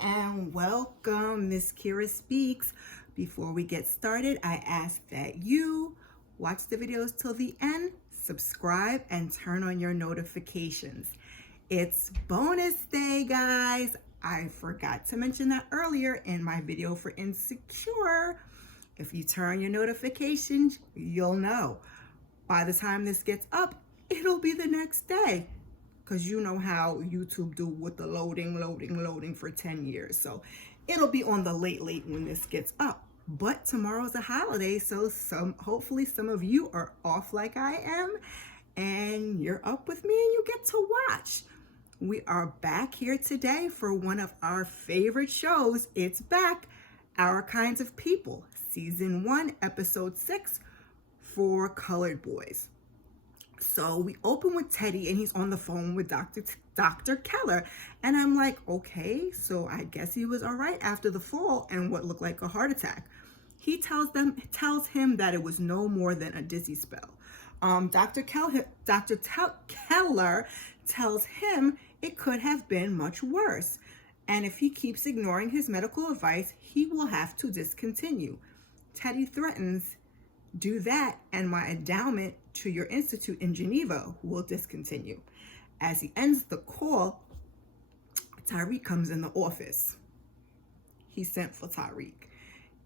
Hi and welcome, Miss Kira Speaks. Before we get started, I ask that you watch the videos till the end, subscribe, and turn on your notifications. It's bonus day, guys. I forgot to mention that earlier in my video for Insecure. If you turn your notifications, you'll know. By the time this gets up, it'll be the next day. Because you know how YouTube do with the loading for 10 years. So it'll be on the late when this gets up. But tomorrow's a holiday, so hopefully some of you are off like I am, and you're up with me and you get to watch. We are back here today for one of our favorite shows. It's back, Our Kinds of People, Season 1, Episode 6, for Colored Boys. So we open with Teddy and he's on the phone with Dr. Keller. And I'm like, okay, so I guess he was all right after the fall and what looked like a heart attack. He tells him that it was no more than a dizzy spell. Dr. Keller tells him it could have been much worse. And if he keeps ignoring his medical advice, he will have to discontinue. Teddy threatens, do that and my endowment to your institute in Geneva will discontinue. As he ends the call, Tyrique comes in the office. He sent for Tyrique.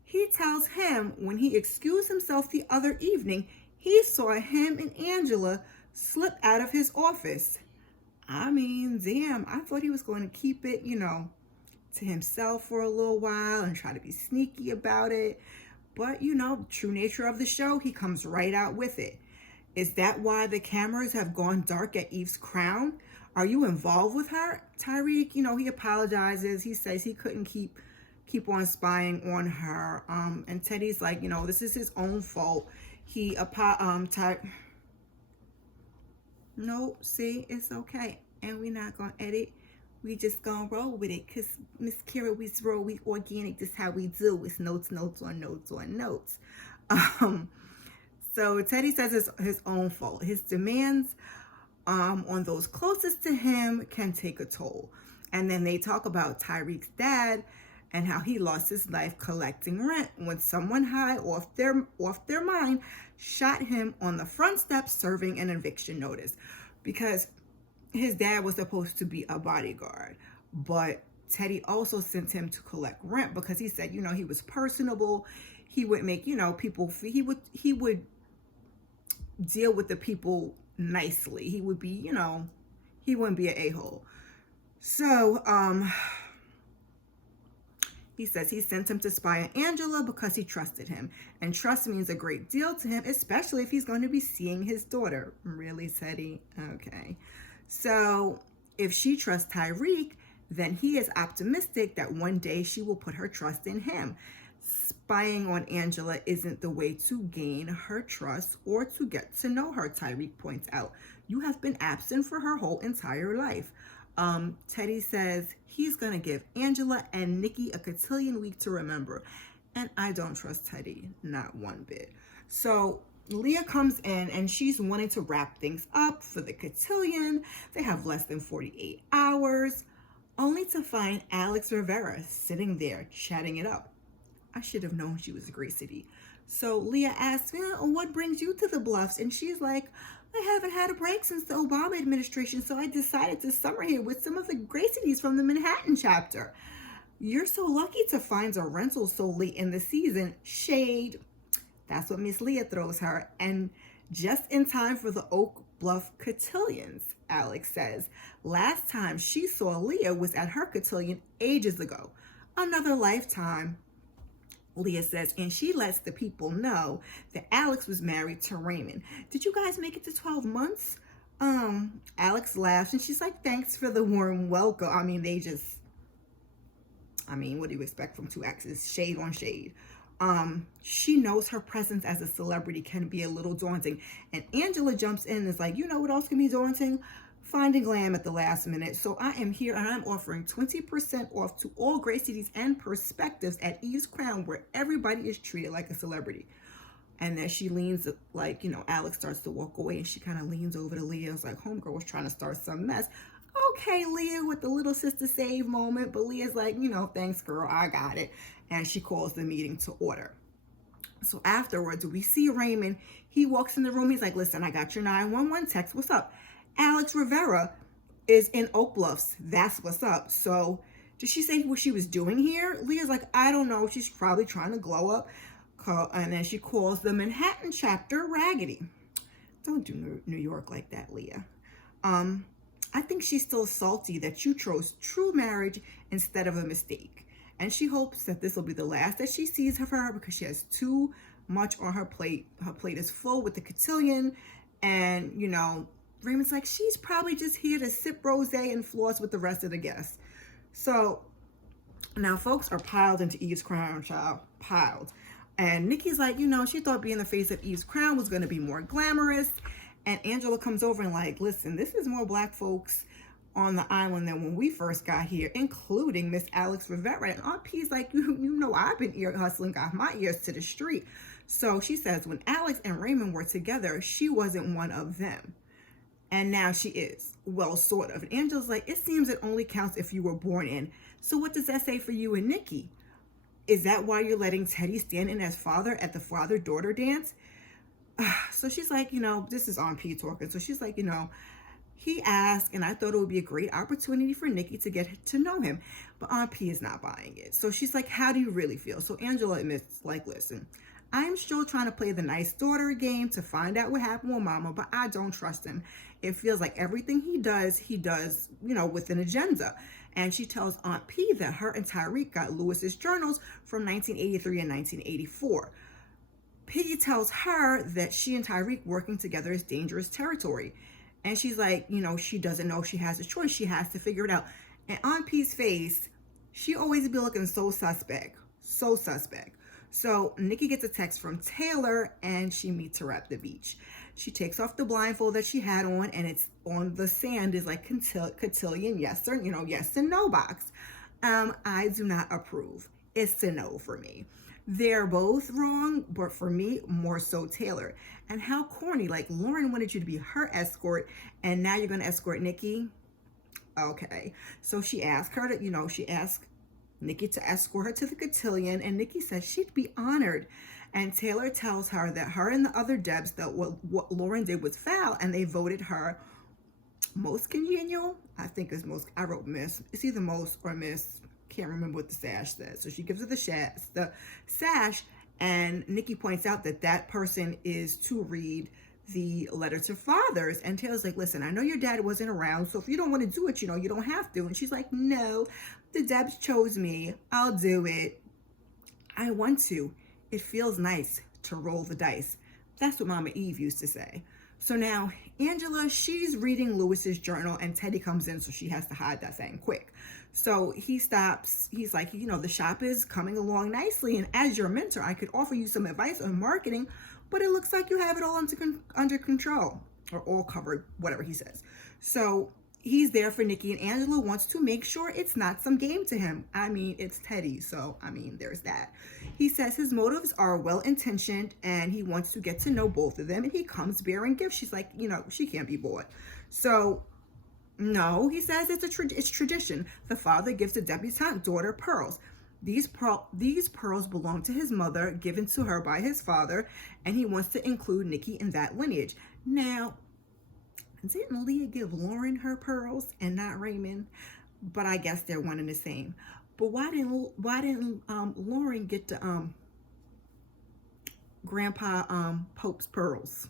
He tells him when he excused himself the other evening, he saw him and Angela slip out of his office. I mean, damn, I thought he was going to keep it, to himself for a little while and try to be sneaky about it. But, true nature of the show, he comes right out with it. Is that why the cameras have gone dark at Eve's crown? Are you involved with her? Tyrique, he apologizes. He says he couldn't keep on spying on her. And Teddy's like, this is his own fault. No, see, it's okay. And we're not going to edit. We just gonna roll with it, because Miss Kira, we organic. This is how we do. It's notes on notes. So Teddy says it's his own fault. His demands on those closest to him can take a toll. And then they talk about Tyrique's dad and how he lost his life collecting rent when someone high off their mind shot him on the front steps serving an eviction notice, because his dad was supposed to be a bodyguard, but Teddy also sent him to collect rent because he said, he was personable. He would make, people, he would deal with the people nicely. He would be, he wouldn't be an a-hole. So, he says he sent him to spy on Angela because he trusted him. And trust means a great deal to him, especially if he's going to be seeing his daughter. Really, Teddy? Okay. So if she trusts Tyrique, then he is optimistic that one day she will put her trust in him. Spying on Angela isn't the way to gain her trust or to get to know her, Tyrique points out. You have been absent for her whole entire life. Teddy says he's going to give Angela and Nikki a cotillion week to remember. And I don't trust Teddy, not one bit. So Leah comes in and she's wanting to wrap things up for the cotillion. They have less than 48 hours, only to find Alex Rivera sitting there chatting it up. I should have known she was a Grey City. So Leah asks, what brings you to the Bluffs? And she's like, I haven't had a break since the Obama administration, so I decided to summer here with some of the Grey Cities from the Manhattan chapter. You're so lucky to find a rental so late in the season. Shade. That's what Miss Leah throws her. And just in time for the Oak Bluff cotillions, Alex says. Last time she saw Leah was at her cotillion ages ago. Another lifetime, Leah says, and she lets the people know that Alex was married to Raymond. Did you guys make it to 12 months? Alex laughs and she's like, thanks for the warm welcome. I mean, what do you expect from two exes? Shade on shade. She knows her presence as a celebrity can be a little daunting. And Angela jumps in and is like, what else can be daunting? Finding glam at the last minute. So I am here and I'm offering 20% off to all Grey Cities and Perspectives at Eve's Crown, where everybody is treated like a celebrity. And then she leans, Alex starts to walk away and she kind of leans over to Leah. It's like, homegirl was trying to start some mess. okay, Leah, with the little sister save moment. But Leah's like, thanks, girl, I got it. And she calls the meeting to order. So afterwards, we see Raymond. He walks in the room. He's like, listen, I got your 911 text. What's up? Alex Rivera is in Oak Bluffs. That's what's up. So did she say what she was doing here? Leah's like, I don't know. She's probably trying to glow up. And then she calls the Manhattan chapter raggedy. Don't do New York like that, Leah. I think she's still salty that you chose true marriage instead of a mistake. And she hopes that this will be the last that she sees of her because she has too much on her plate. Her plate is full with the cotillion. And, Raymond's like, she's probably just here to sip rosé and floss with the rest of the guests. So now folks are piled into Eve's crown, child. Piled. And Nikki's like, she thought being the face of Eve's crown was going to be more glamorous. And Angela comes over and like, listen, this is more black folks on the island than when we first got here, including Miss Alex Rivera. And Aunt P's like, I've been ear hustling, got my ears to the street. So she says when Alex and Raymond were together, she wasn't one of them. And now she is. Well, sort of. And Angela's like, it seems it only counts if you were born in. So what does that say for you and Nikki? Is that why you're letting Teddy stand in as father at the father-daughter dance? So she's like, this is Aunt P talking. So she's like, he asked, and I thought it would be a great opportunity for Nikki to get to know him. But Aunt P is not buying it. So she's like, how do you really feel? So Angela admits, like, listen, I'm still trying to play the nice daughter game to find out what happened with Mama, but I don't trust him. It feels like everything he does, with an agenda. And she tells Aunt P that her and Tyrique got Lewis's journals from 1983 and 1984. Piggy tells her that she and Tyrique working together is dangerous territory. And she's like, she doesn't know she has a choice. She has to figure it out. And Aunt P's face, she always be looking so suspect. So suspect. So Nikki gets a text from Taylor and she meets her at the beach. She takes off the blindfold that she had on and it's on the sand is like cotillion, yes or, yes and no box. I do not approve. It's a no for me. They're both wrong, but for me, more so Taylor. And how corny, like Lauren wanted you to be her escort and now you're going to escort Nikki? Okay. So she asked her to, she asked Nikki to escort her to the cotillion and Nikki says she'd be honored. And Taylor tells her that her and the other Debs, that what Lauren did was foul and they voted her most congenial. I think it's most, I wrote miss. It's either most or miss. Can't remember what the sash says. So she gives her the sash and Nikki points out that person is to read the letter to fathers. And Taylor's like, listen, I know your dad wasn't around, so if you don't want to do it, you don't have to. And she's like, no, the Debs chose me. I'll do it. I want to. It feels nice to roll the dice. That's what Mama Eve used to say. So now Angela, she's reading Lewis's journal and Teddy comes in, so she has to hide that thing quick. So he stops. He's like, the shop is coming along nicely. And as your mentor, I could offer you some advice on marketing, but it looks like you have it all under control or all covered, whatever he says. So he's there for Nikki and Angela wants to make sure it's not some game to him. I mean, it's Teddy. So, there's that. He says his motives are well-intentioned and he wants to get to know both of them. And he comes bearing gifts. She's like, she can't be bought. So no, he says it's tradition. The father gives the debutante daughter pearls. These pearls belong to his mother, given to her by his father, and he wants to include Nikki in that lineage. Now, didn't Leah give Lauren her pearls and not Raymond? But I guess they're one and the same. But why didn't Lauren get the Grandpa Pope's pearls?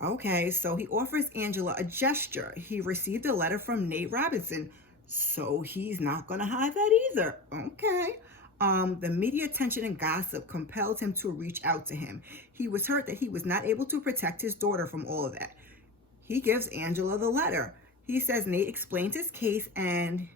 Okay, so he offers Angela a gesture. He received a letter from Nate Robinson, so he's not going to hide that either. Okay. The media attention and gossip compelled him to reach out to him. He was hurt that he was not able to protect his daughter from all of that. He gives Angela the letter. He says Nate explains his case and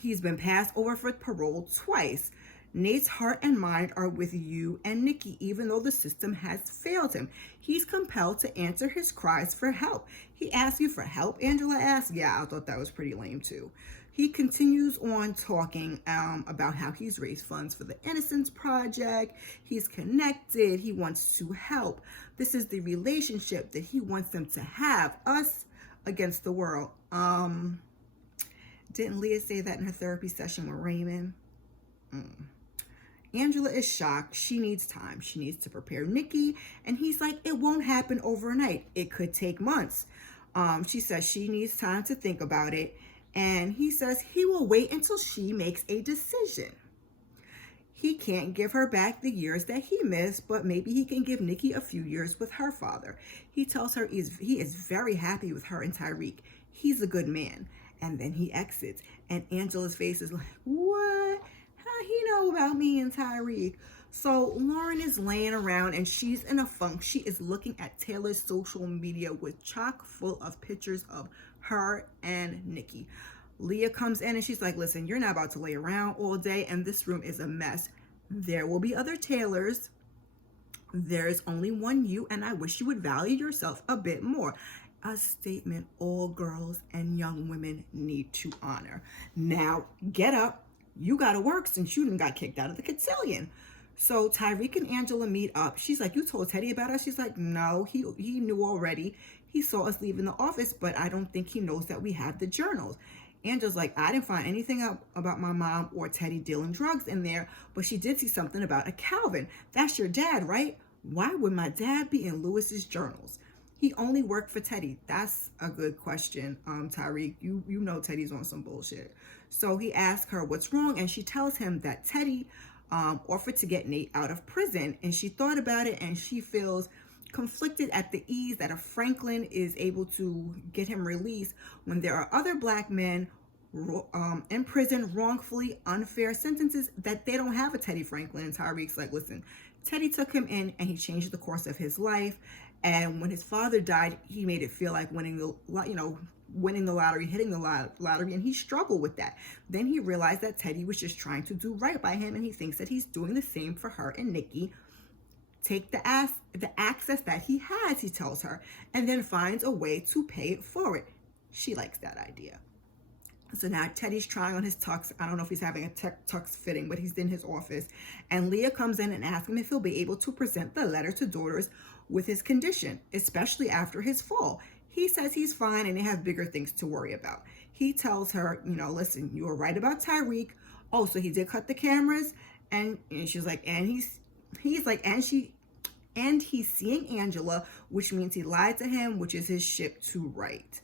he's been passed over for parole twice. Nate's heart and mind are with you and Nikki, even though the system has failed him. He's compelled to answer his cries for help. He asks you for help, Angela asks. Yeah, I thought that was pretty lame too. He continues on talking about how he's raised funds for the Innocence Project. He's connected. He wants to help. This is the relationship that he wants them to have, us against the world. Didn't Leah say that in her therapy session with Raymond? Angela is shocked. She needs time. She needs to prepare Nikki. And he's like, it won't happen overnight. It could take months. She says she needs time to think about it. And he says he will wait until she makes a decision. He can't give her back the years that he missed, but maybe he can give Nikki a few years with her father. He tells her he is very happy with her and Tyrique. He's a good man. And then he exits. And Angela's face is like, what? How he know about me and Tyrique? So Lauren is laying around and she's in a funk. She is looking at Taylor's social media with chock full of pictures of her and Nikki. Leah comes in and she's like, listen, you're not about to lay around all day and this room is a mess. There will be other Taylors. There's only one you, and I wish you would value yourself a bit more. A statement all girls and young women need to honor. Now, get up. You gotta work since you done got kicked out of the cotillion. So Tyrique and Angela meet up. She's like, you told Teddy about us? She's like, no, he knew already. He saw us leaving the office, but I don't think he knows that we have the journals. Angela's like, I didn't find anything up about my mom or Teddy dealing drugs in there, but she did see something about a Calvin. That's your dad, right? Why would my dad be in Lewis's journals? He only worked for Teddy. That's a good question, Tyrique. You know Teddy's on some bullshit. So he asks her what's wrong, and she tells him that Teddy offered to get Nate out of prison, and she thought about it, and she feels conflicted at the ease that a Franklin is able to get him released when there are other black men in prison wrongfully, unfair sentences that they don't have a Teddy Franklin. And Tyrique's like, listen, Teddy took him in and he changed the course of his life. And when his father died, he made it feel like winning the lottery, hitting the lottery, and he struggled with that. Then he realized that Teddy was just trying to do right by him, and he thinks that he's doing the same for her and Nikki. Take the access that he has, he tells her, and then finds a way to pay it forward. She likes that idea. So now Teddy's trying on his tux. I don't know if he's having a tux fitting, but he's in his office. And Leah comes in and asks him if he'll be able to present the letter to daughters with his condition, especially after his fall. He says he's fine and they have bigger things to worry about. He tells her, listen, you were right about Tyrique. Oh, so he did cut the cameras? And she's like, and he's like, and he's seeing Angela, which means he lied to him, which is his ship to right.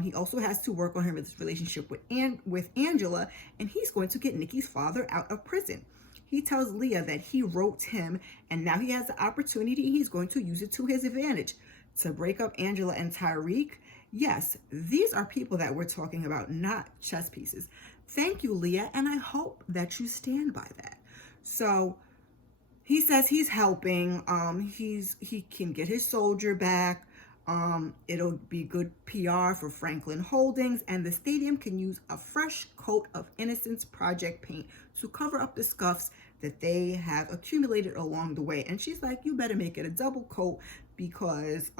He also has to work on his relationship with Angela, and he's going to get Nikki's father out of prison. He tells Leah that he wrote him, and now he has the opportunity. He's going to use it to his advantage to break up Angela and Tyrique. Yes, these are people that we're talking about, not chess pieces. Thank you, Leah, and I hope that you stand by that. So he says he's helping. He can get his soldier back. It'll be good PR for Franklin Holdings, and the stadium can use a fresh coat of Innocence Project paint to cover up the scuffs that they have accumulated along the way. And she's like, you better make it a double coat because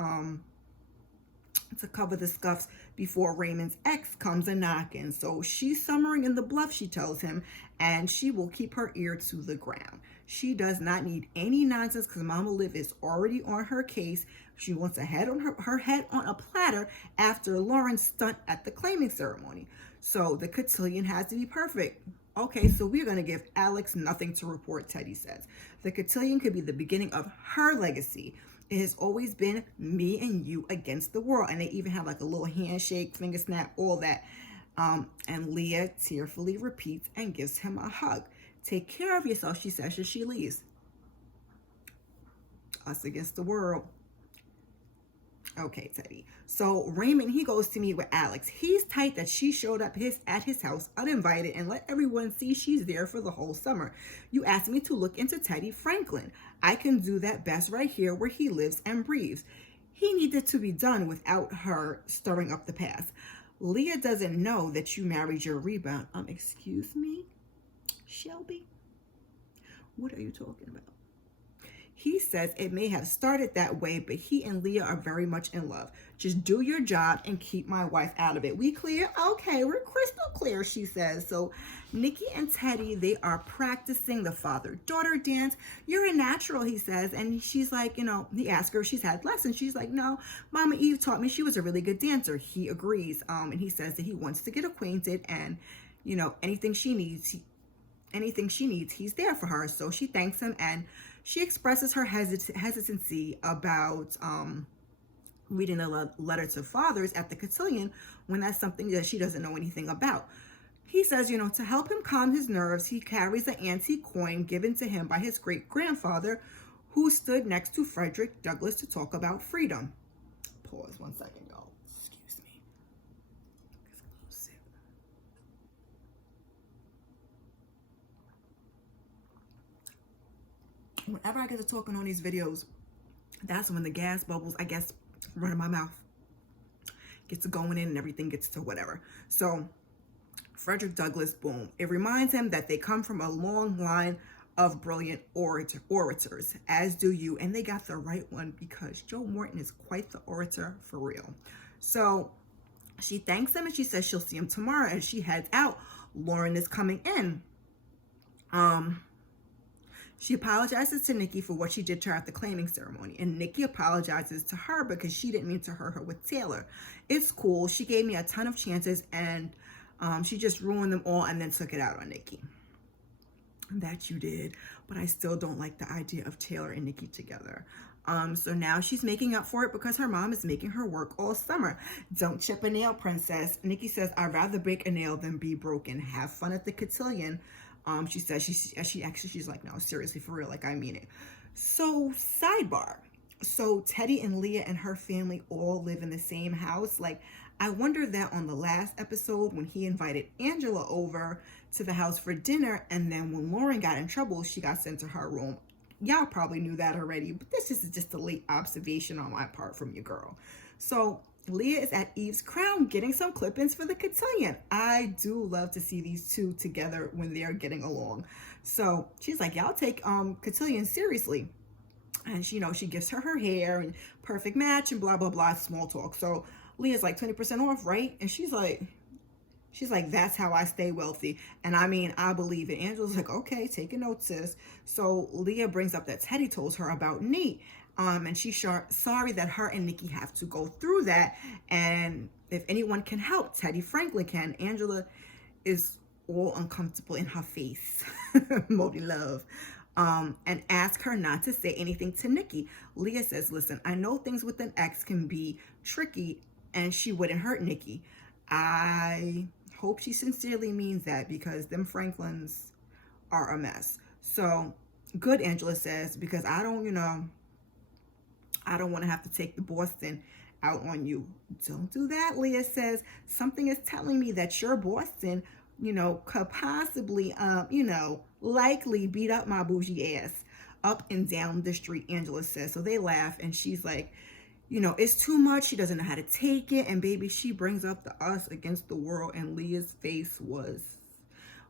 to cover the scuffs before Raymond's ex comes a knocking. So she's summering in the bluff, she tells him, and she will keep her ear to the ground. She does not need any nonsense because Mama Liv is already on her case. She wants a head on her head on a platter after Lauren's stunt at the claiming ceremony. So the cotillion has to be perfect. Okay, so we're going to give Alex nothing to report, Teddy says. The cotillion could be the beginning of her legacy. It has always been me and you against the world. And they even have like a little handshake, finger snap, all that. And Leah tearfully repeats and gives him a hug. Take care of yourself, she says as she leaves. Us against the world. Okay, Teddy. So Raymond, he goes to meet with Alex. He's tight that she showed up at his house uninvited and let everyone see she's there for the whole summer. You asked me to look into Teddy Franklin. I can do that best right here where he lives and breathes. He needed to be done without her stirring up the past. Leah doesn't know that you married your rebound. Excuse me, Shelby? What are you talking about? He says it may have started that way, but he and Leah are very much in love. Just do your job and keep my wife out of it. We clear? Okay, we're crystal clear, she says. So Nikki and Teddy, they are practicing the father-daughter dance. You're a natural, he says. And she's like, he asks her if she's had lessons. She's like, no, Mama Eve taught me. She was a really good dancer. He agrees. And he says that he wants to get acquainted, and, anything she needs, he's there for her. So she thanks him, and she expresses her hesitancy about reading a letter to fathers at the cotillion when that's something that she doesn't know anything about. He says, to help him calm his nerves, he carries an antique coin given to him by his great-grandfather, who stood next to Frederick Douglass to talk about freedom. Pause 1 second, y'all. Excuse me. Whenever I get to talking on these videos, that's when the gas bubbles, I guess, run in my mouth. Gets to going in and everything gets to whatever. So Frederick Douglass, boom. It reminds him that they come from a long line of brilliant orators, as do you. And they got the right one, because Joe Morton is quite the orator for real. So she thanks him, and she says she'll see him tomorrow. As she heads out, Lauren is coming in. She apologizes to Nikki for what she did to her at the claiming ceremony. And Nikki apologizes to her because she didn't mean to hurt her with Taylor. It's cool. She gave me a ton of chances, and she just ruined them all and then took it out on Nikki. That you did. But I still don't like the idea of Taylor and Nikki together. So now she's making up for it because her mom is making her work all summer. Don't chip a nail, princess. Nikki says, I'd rather break a nail than be broken. Have fun at the cotillion. She says, she's like, no, seriously, for real, like, I mean it. So, sidebar. So, Teddy and Leah and her family all live in the same house. Like, I wonder that on the last episode, when he invited Angela over to the house for dinner, and then when Lauren got in trouble, she got sent to her room. Y'all probably knew that already, but this is just a late observation on my part from your girl. So, Leah is at Eve's crown getting some clip-ins for the cotillion. I do love to see these two together when they're getting along. So she's like, y'all take cotillion seriously. And she gives her hair and perfect match and blah, blah, blah, small talk. So Leah's like, 20% off, right? And she's like, that's how I stay wealthy. And I mean, I believe it. Angela's like, okay, take a note, sis. So Leah brings up that Teddy told her about Nate. And she's sorry that her and Nikki have to go through that. And if anyone can help, Teddy Franklin can. Angela is all uncomfortable in her face. Modi love. And ask her not to say anything to Nikki. Leah says, listen, I know things with an ex can be tricky, and she wouldn't hurt Nikki. I hope she sincerely means that, because them Franklins are a mess. So good, Angela says, because I don't want to have to take the Boston out on you. Don't do that, Leah says. Something is telling me that your Boston, could possibly, likely beat up my bougie ass up and down the street, Angela says. So they laugh, and she's like, it's too much. She doesn't know how to take it. And baby, she brings up the us against the world, and Leah's face was...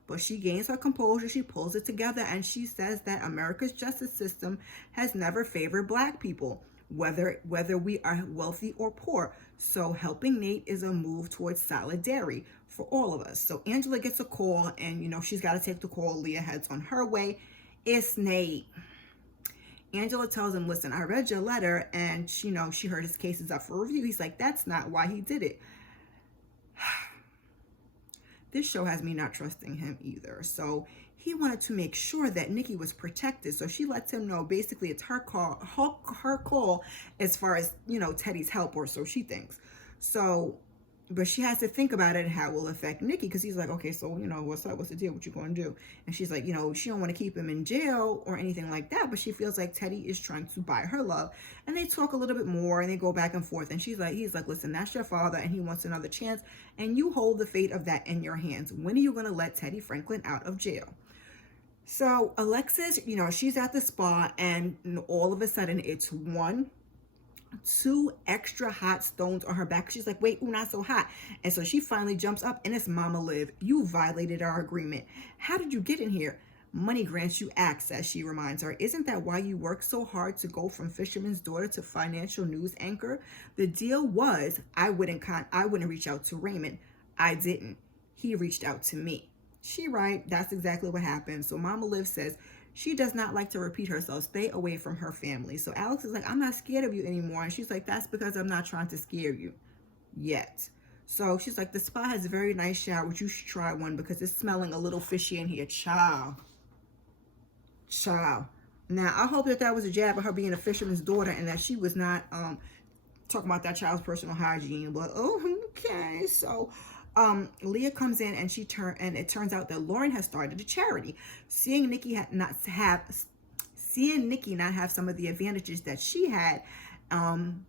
But she gains her composure, she pulls it together, and she says that America's justice system has never favored Black people, whether we are wealthy or poor. So helping Nate is a move towards solidarity for all of us. So Angela gets a call, and she's got to take the call. Leah heads on her way. It's Nate. Angela tells him, listen, I read your letter, and she heard his case is up for review. He's like, that's not why he did it. This show has me not trusting him either. So he wanted to make sure that Nikki was protected. So she lets him know basically it's her call as far as, Teddy's help, or so she thinks. So, but she has to think about it and how it will affect Nikki, because he's like, okay, so, what's up? What's the deal? What you going to do? And she's like, she don't want to keep him in jail or anything like that, but she feels like Teddy is trying to buy her love. And they talk a little bit more, and they go back and forth. And he's like, listen, that's your father, and he wants another chance, and you hold the fate of that in your hands. When are you going to let Teddy Franklin out of jail? So Alexis, she's at the spa, and all of a sudden it's 2 extra hot stones on her back. She's like, wait, not so hot. And so she finally jumps up, and it's Mama Liv. You violated our agreement. How did you get in here? Money grants you access, she reminds her. Isn't that why you work so hard to go from fisherman's daughter to financial news anchor? The deal was I wouldn't reach out to Raymond. I didn't. he reached out to me. She right, that's exactly what happened. So Mama Liv says she does not like to repeat herself. Stay away from her family. So Alex is like, I'm not scared of you anymore. And she's like, that's because I'm not trying to scare you yet. So she's like, the spa has a very nice shower, which you should try one because it's smelling a little fishy in here. Child. Now, I hope that that was a jab at her being a fisherman's daughter and that she was not talking about that child's personal hygiene. But, oh, okay. So Leah comes in and it turns out that Lauren has started a charity. Seeing Nikki not have some of the advantages that she had, and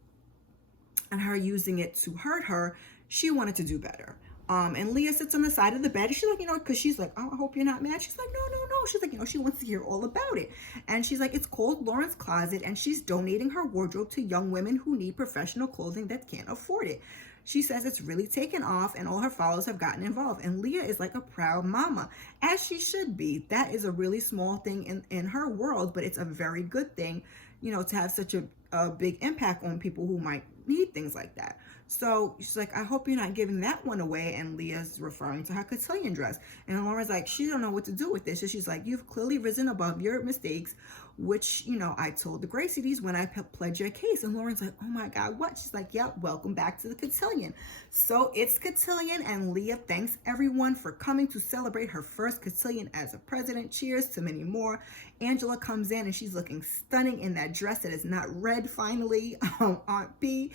her using it to hurt her, she wanted to do better. And Leah sits on the side of the bed and she's like, because she's like, oh, I hope you're not mad. She's like, no. She's like, she wants to hear all about it. And she's like, it's called Lauren's Closet, and she's donating her wardrobe to young women who need professional clothing that can't afford it. She says it's really taken off and all her followers have gotten involved. And Leah is like a proud mama, as she should be. That is a really small thing in her world, but it's a very good thing, to have such a big impact on people who might need things like that. So she's like, I hope you're not giving that one away. And Leah's referring to her cotillion dress. And Lauren's like, she don't know what to do with this. So she's like, you've clearly risen above your mistakes, which, I told the Gracie these when I pledged your case. And Lauren's like, oh my God, what? She's like, yep, welcome back to the cotillion. So it's cotillion, and Leah thanks everyone for coming to celebrate her first cotillion as a president. Cheers to many more. Angela comes in and she's looking stunning in that dress that is not red finally. Aunt B,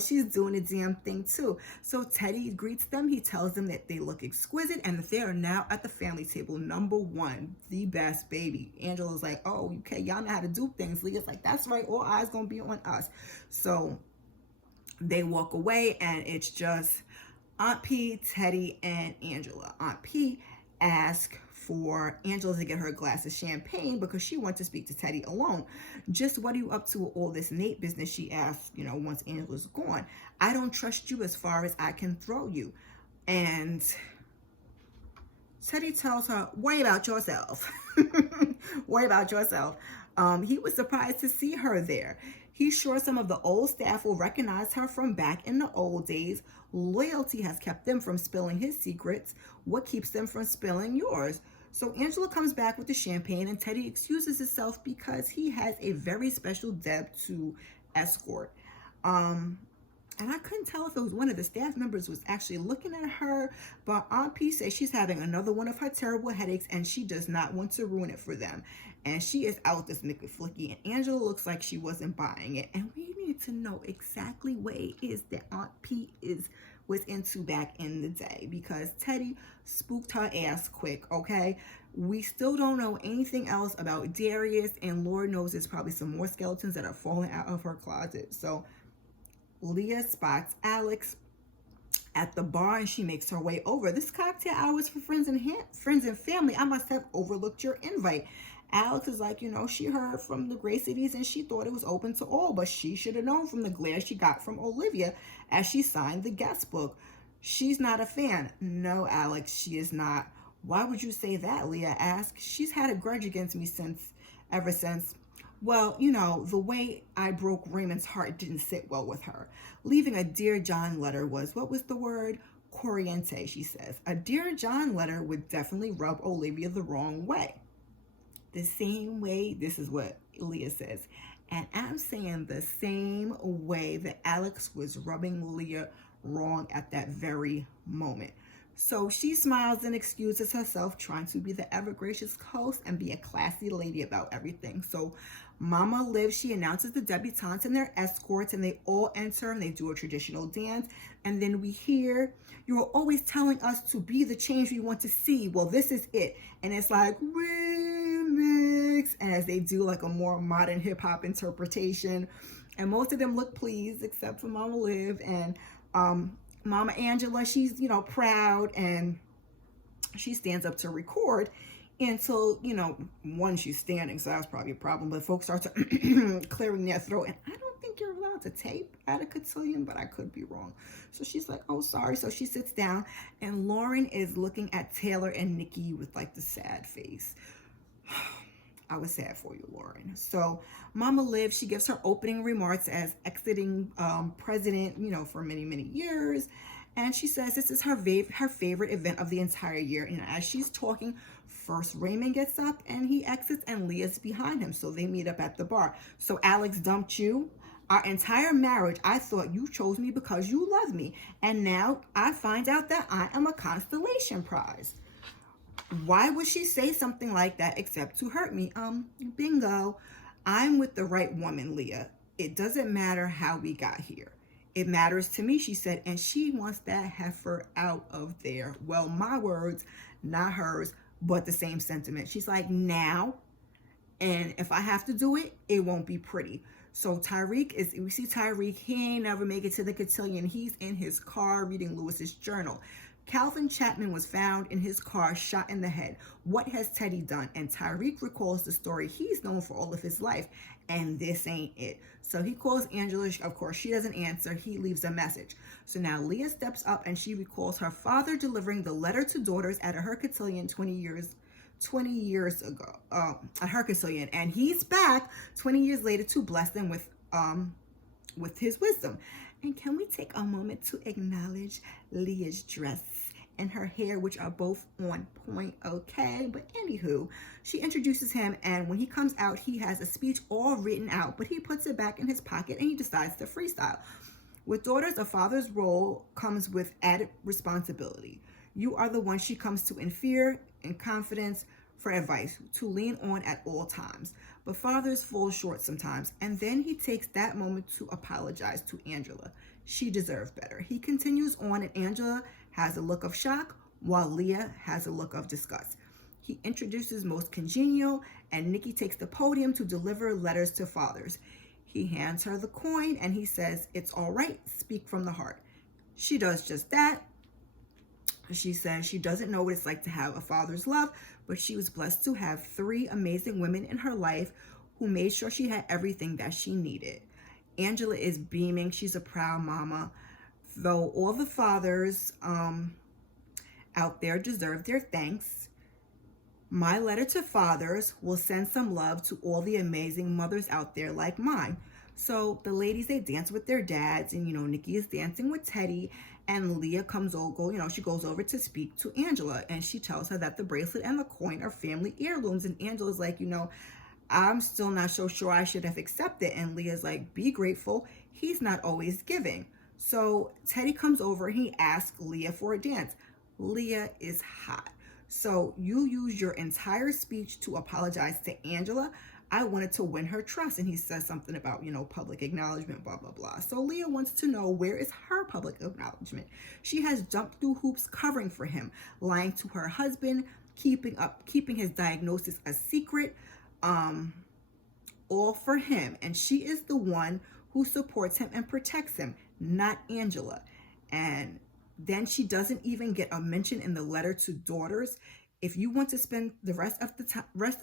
she's doing a damn thing too. So Teddy greets them. He tells them that they look exquisite and that they are now at the family table. Number one, the best baby. Angela's like, oh, okay, y'all know how to do things. Leah's like, that's right, all eyes gonna be on us. So they walk away and it's just Aunt P, Teddy, and Angela. Aunt P asks for Angela to get her a glass of champagne because she wants to speak to Teddy alone. Just what are you up to with all this Nate business, she asked, once Angela's gone. I don't trust you as far as I can throw you. And Teddy tells her, worry about yourself. Worry about yourself. He was surprised to see her there. He's sure some of the old staff will recognize her from back in the old days. Loyalty has kept them from spilling his secrets. What keeps them from spilling yours? So Angela comes back with the champagne and Teddy excuses himself because he has a very special Deb to escort. And I couldn't tell if it was one of the staff members was actually looking at her, but Aunt P says she's having another one of her terrible headaches and she does not want to ruin it for them. And she is out this Nikki Flicky, and Angela looks like she wasn't buying it. And we need to know exactly what it is that Aunt P was into back in the day, because Teddy spooked her ass quick, okay? We still don't know anything else about Darius, and Lord knows there's probably some more skeletons that are falling out of her closet. So Leah spots Alex at the bar and she makes her way over. This cocktail hour is for friends and family. I must have overlooked your invite. Alex is like, she heard from the Gracies and she thought it was open to all, but she should have known from the glare she got from Olivia as she signed the guest book. She's not a fan. No, Alex, she is not. Why would you say that? Leah asked. She's had a grudge against me ever since. Well, the way I broke Raymond's heart didn't sit well with her. Leaving a Dear John letter was, what was the word? Corriente, she says. A Dear John letter would definitely rub Olivia the wrong way. The same way, this is what Leah says, and I'm saying the same way that Alex was rubbing Leah wrong at that very moment. So she smiles and excuses herself, trying to be the ever-gracious host and be a classy lady about everything. So Mama Liv, she announces the debutantes and their escorts, and they all enter and they do a traditional dance. And then we hear, you are always telling us to be the change we want to see. Well, this is it. And it's like, remix. And as they do like a more modern hip hop interpretation. And most of them look pleased except for Mama Liv. And Mama Angela, she's, proud, and she stands up to record until, one, she's standing, so that's probably a problem, but folks start to clearing their throat, and I don't think you're allowed to tape at a cotillion, but I could be wrong. So she's like, oh, sorry. So she sits down, and Lauren is looking at Taylor and Nikki with like the sad face. I was sad for you, Lauren. So Mama Liv, she gives her opening remarks as exiting president, for many, many years. And she says this is her favorite event of the entire year. And as she's talking, first Raymond gets up and he exits and Leah's behind him. So they meet up at the bar. So Alex dumped you. Our entire marriage, I thought you chose me because you love me. And now I find out that I am a constellation prize. Why would she say something like that except to hurt me? Bingo. I'm with the right woman, Leah. It doesn't matter how we got here. It matters to me, she said, and she wants that heifer out of there. Well, my words, not hers, but the same sentiment. She's like, now, and if I have to do it, it won't be pretty. So we see Tyrique, he ain't never make it to the cotillion. He's in his car reading Lewis's journal. Calvin Chapman was found in his car, shot in the head. What has Teddy done? And Tyrique recalls the story he's known for all of his life. And this ain't it. So he calls Angela. Of course, she doesn't answer. He leaves a message. So now Leah steps up and she recalls her father delivering the letter to daughters at her cotillion 20 years ago, at her cotillion. And he's back 20 years later to bless them with his wisdom. And can we take a moment to acknowledge Leah's dress and her hair, which are both on point, okay? But anywho, she introduces him, and when he comes out, he has a speech all written out, but he puts it back in his pocket and he decides to freestyle. With daughters, a father's role comes with added responsibility. You are the one she comes to in fear and confidence for advice, to lean on at all times. But fathers fall short sometimes, and then he takes that moment to apologize to Angela. She deserved better. He continues on, and Angela has a look of shock, while Leah has a look of disgust. He introduces most congenial, and Nikki takes the podium to deliver letters to fathers. He hands her the coin, and he says, "It's all right, speak from the heart." She does just that. She says she doesn't know what it's like to have a father's love, but she was blessed to have 3 amazing women in her life who made sure she had everything that she needed. Angela is beaming. She's a proud mama. Though all the fathers out there deserve their thanks, my letter to fathers will send some love to all the amazing mothers out there like mine. So the ladies, they dance with their dads, and Nikki is dancing with Teddy, and Leah comes over, she goes over to speak to Angela, and she tells her that the bracelet and the coin are family heirlooms, and Angela's like, I'm still not so sure I should have accepted. And Leah's like, be grateful, he's not always giving. So Teddy comes over, he asks Leah for a dance. Leah is hot. So you use your entire speech to apologize to Angela. I wanted to win her trust. And he says something about, public acknowledgement, blah, blah, blah. So Leah wants to know, where is her public acknowledgement? She has jumped through hoops covering for him, lying to her husband, keeping his diagnosis a secret, all for him. And she is the one who supports him and protects him, not Angela. And then she doesn't even get a mention in the letter to daughters. If you want to spend the rest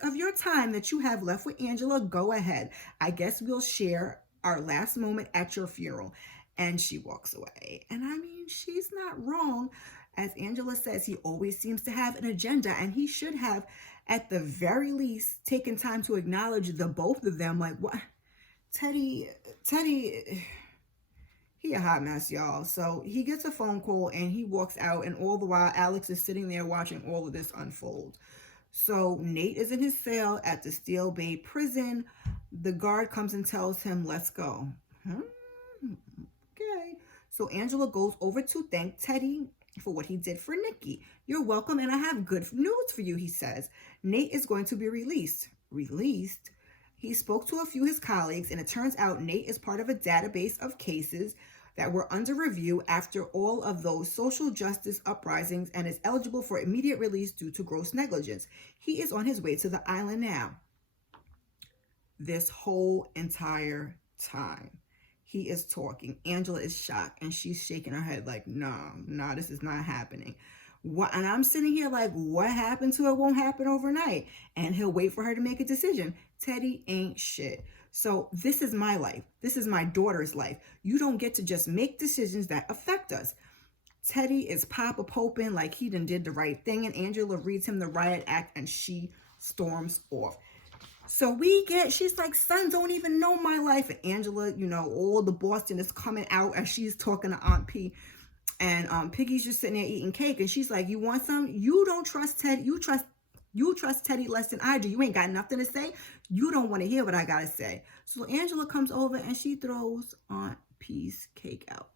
of your time that you have left with Angela, go ahead. I guess we'll share our last moment at your funeral. And she walks away. And I mean, she's not wrong. As Angela says, he always seems to have an agenda, and he should have, at the very least, taken time to acknowledge the both of them. Like, what? Teddy, he a hot mess, y'all. So he gets a phone call and he walks out, and all the while Alex is sitting there watching all of this unfold. So Nate is in his cell at the Steel Bay prison. The guard comes and tells him, let's go. Okay. So Angela goes over to thank Teddy for what he did for Nikki. You're welcome, and I have good news for you, he says. Nate is going to be released. Released? He spoke to a few of his colleagues, and it turns out Nate is part of a database of cases that were under review after all of those social justice uprisings, and is eligible for immediate release due to gross negligence. He is on his way to the island now. This whole entire time, he is talking. Angela is shocked, and she's shaking her head like, no, this is not happening. What? And I'm sitting here like, what happened to it won't happen overnight. And he'll wait for her to make a decision. Teddy ain't shit. So this is my life. This is my daughter's life. You don't get to just make decisions that affect us. Teddy is Papa Popin like he done did the right thing, and Angela reads him the riot act, and she storms off. So she's like, son, don't even know my life. And Angela, all the Boston is coming out as she's talking to Aunt P. And Piggy's just sitting there eating cake, and she's like, "You want some? You don't trust Ted. You trust Teddy less than I do. You ain't got nothing to say. You don't want to hear what I gotta say." So Angela comes over and she throws Aunt P's cake out.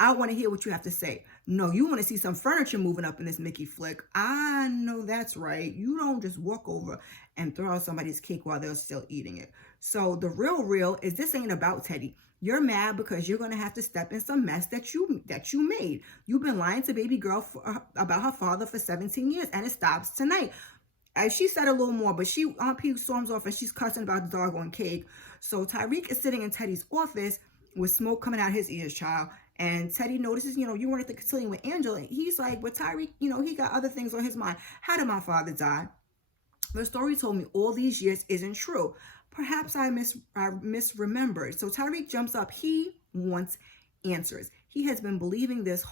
"I want to hear what you have to say." "No, you want to see some furniture moving up in this Mickey flick." "I know that's right. You don't just walk over and throw out somebody's cake while they're still eating it." So the real is this ain't about Teddy. You're mad because you're gonna have to step in some mess that you made. You've been lying to baby girl about her father for 17 years, and it stops tonight. As she said a little more, but Aunt P storms off and she's cussing about the doggone cake. So Tyrique is sitting in Teddy's office with smoke coming out his ears, child. And Teddy notices, you weren't at the cotillion with Angela. He's like, but Tyrique, he got other things on his mind. "How did my father die? The story told me all these years isn't true. Perhaps I misremembered." So Tyrique jumps up. He wants answers. He has been believing this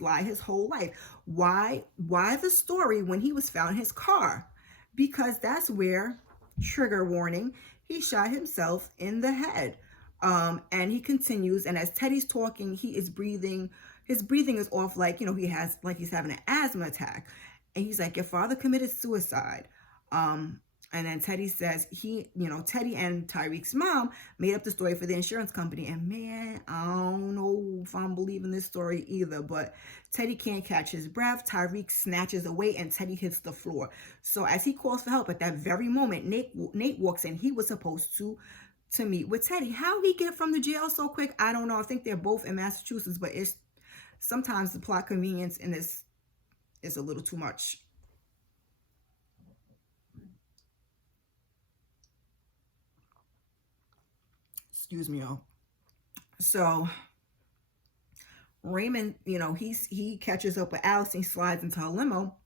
lie his whole life. Why the story when he was found in his car? Because that's where, trigger warning, he shot himself in the head. And he continues, and as Teddy's talking, his breathing is off, like he's having an asthma attack. And he's like, "Your father committed suicide." And then Teddy says Teddy and Tyrique's mom made up the story for the insurance company. And man, I don't know if I'm believing this story either, but Teddy can't catch his breath. Tyrique snatches away and Teddy hits the floor. So as he calls for help, at that very moment, Nate walks in. He was supposed to meet with Teddy. How he get from the jail so quick, I don't know. I think they're both in Massachusetts, but it's sometimes the plot convenience in this is a little too much. Excuse me, y'all. So Raymond, he catches up with Alice. He slides into her limo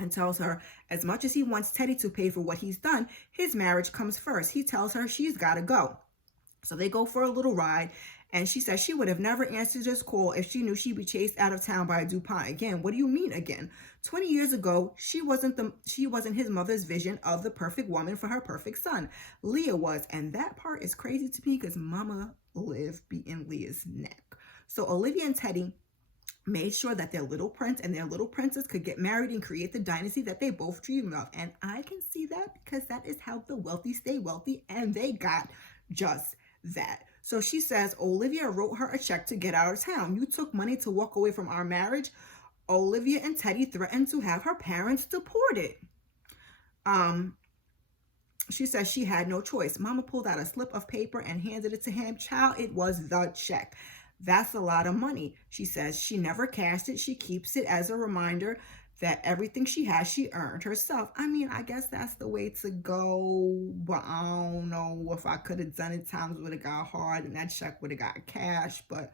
and tells her, as much as he wants Teddy to pay for what he's done, his marriage comes first. He tells her she's got to go. So they go for a little ride, and she says she would have never answered his call if she knew she'd be chased out of town by a DuPont again. What do you mean again? 20 years ago, she wasn't his mother's vision of the perfect woman for her perfect son. Leah was, and that part is crazy to me because Mama Liv be in Leah's neck. So Olivia and Teddy made sure that their little prince and their little princess could get married and create the dynasty that they both dreamed of. And I can see that because that is how the wealthy stay wealthy, and they got just that. So she says, "Olivia wrote her a check to get out of town. You took money to walk away from our marriage." Olivia and Teddy threatened to have her parents deported. She says she had no choice. Mama pulled out a slip of paper and handed it to him. Child, it was the check. That's a lot of money. She says she never cashed it. She keeps it as a reminder that everything she has, she earned herself. I mean, I guess that's the way to go, but I don't know if I could have done it. Times would have got hard and that check would have got cash, but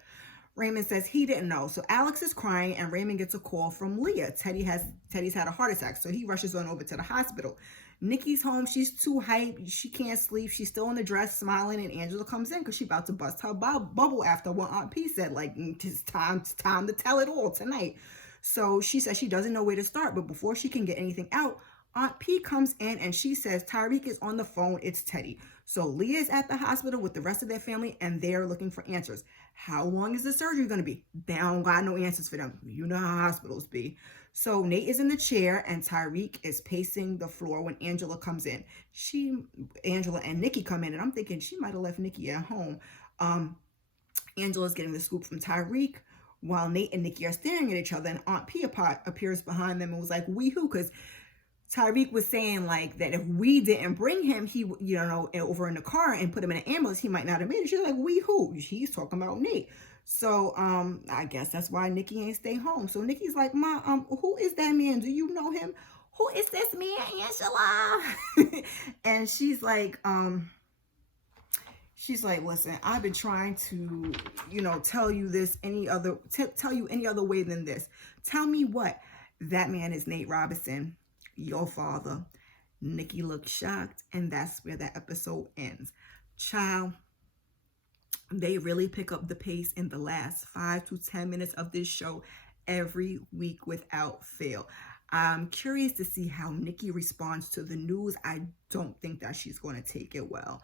Raymond says he didn't know. So Alex is crying and Raymond gets a call from Leah. Teddy's had a heart attack, so he rushes on over to the hospital. Nikki's home. She's too hyped. She can't sleep. She's still in the dress, smiling, and Angela comes in because she's about to bust her bubble after what Aunt P said. Like, it's time to tell it all tonight. So she says she doesn't know where to start, but before she can get anything out, Aunt P comes in and she says Tyrique is on the phone. It's Teddy. So Leah is at the hospital with the rest of their family, and they're looking for answers. How long is the surgery going to be? They don't got no answers for them. You know how hospitals be. So Nate is in the chair, and Tyrique is pacing the floor when Angela comes in. Angela and Nikki come in, and I'm thinking she might have left Nikki at home. Angela's getting the scoop from Tyrique, while Nate and Nikki are staring at each other, and Aunt P appears behind them and was like, "We who?" Because Tyrique was saying like that if we didn't bring him, he, over in the car and put him in an ambulance, he might not have made it. She's like, "We who?" He's talking about Nate. So I guess that's why Nikki ain't stay home. So Nikki's like, "Ma, who is that man? Do you know him? Who is this man, Angela?" And she's like, "Listen, I've been trying to, tell you this tell you any other way than this. Tell me what. That man is Nate Robinson, your father." Nikki looks shocked, and that's where that episode ends. Child, they really pick up the pace in the last 5 to 10 minutes of this show every week without fail. I'm curious to see how Nikki responds to the news. I don't think that she's going to take it well.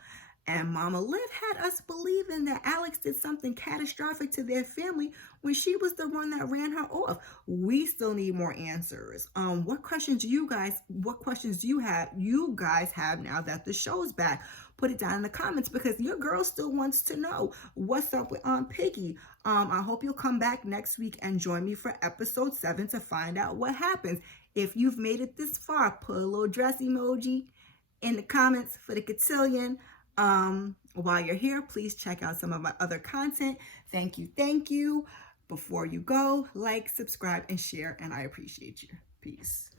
And Mama Liv had us believing that Alex did something catastrophic to their family when she was the one that ran her off. We still need more answers. What questions do you guys have now that the show's back? Put it down in the comments because your girl still wants to know what's up with Piggy. I hope you'll come back next week and join me for episode 7 to find out what happens. If you've made it this far, put a little dress emoji in the comments for the cotillion. While you're here, please check out some of my other content. Thank you. Before you go, like, subscribe, and share, and I appreciate you. Peace.